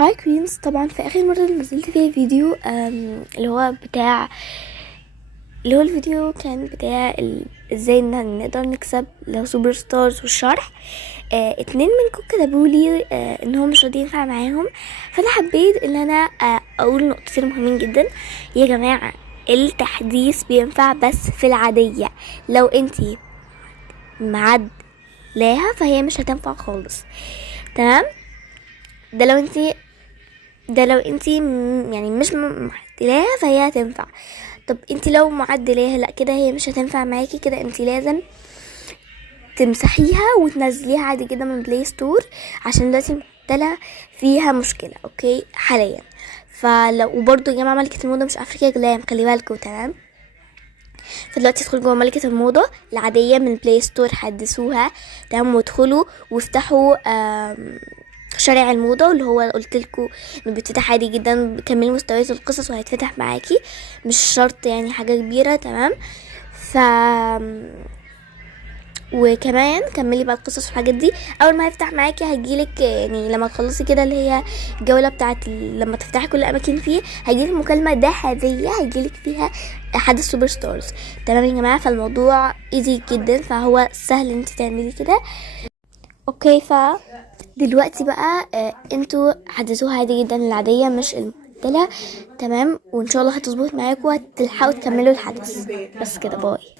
هاي كوينز، طبعا في اخر مره نزلت فيها فيديو اللي هو الفيديو كان بتاع ازاي ان نقدر نكسب لو سوبر ستارز والشرح. اتنين منكم كتبولي ان هو مش راضي ينفع معاهم، فانا حبيت ان انا اقول نقطتين مهمين جدا يا جماعه. التحديث بينفع بس في العاديه، لو انتي معدلاها فهي مش هتنفع خالص. تمام، ده لو انتي يعني مش معدلاها فهي هتنفع. طب انتي لو معدلاها لا، كده هي مش هتنفع معاكي، كده انتي لازم تمسحيها وتنزليها عادي جدا من بلاي ستور، عشان دلوقتي معدلها فيها مشكلة اوكي حاليا. فلو وبرضو يا جماعة ملكة الموضة مش افريكا جلام، خلي بالكوا. تمام، فدلوقتي ادخلوا جوه ملكة الموضة العادية من بلاي ستور، حدثوها. تمام، وادخلوا وافتحوا شارع الموضة اللي هو قلت لكم انه بيتفتح عادي جدا، بكمل مستويات القصص وهيتفتح معاكي، مش شرط يعني حاجة كبيرة. تمام، وكمان كملي بقى القصص والحاجات دي. اول ما هيفتح معاكي هيجيلك، يعني لما تخلصي كده اللي هي الجوله بتاعت لما تفتحي كل الاماكن فيه، هيجيلك مكالمه ذهبيه هيجيلك فيها حدث سوبر ستارز. تمام يا جماعه، فالموضوع ايزي جدا، فهو سهل ان انت تعملي كده. اوكي، دلوقتي بقى انتوا حدثوها عادي جدا العاديه مش المعدله. تمام، وان شاء الله هتظبط معاكم وهتلحقوا تكملوا الحدث. بس كده، باي.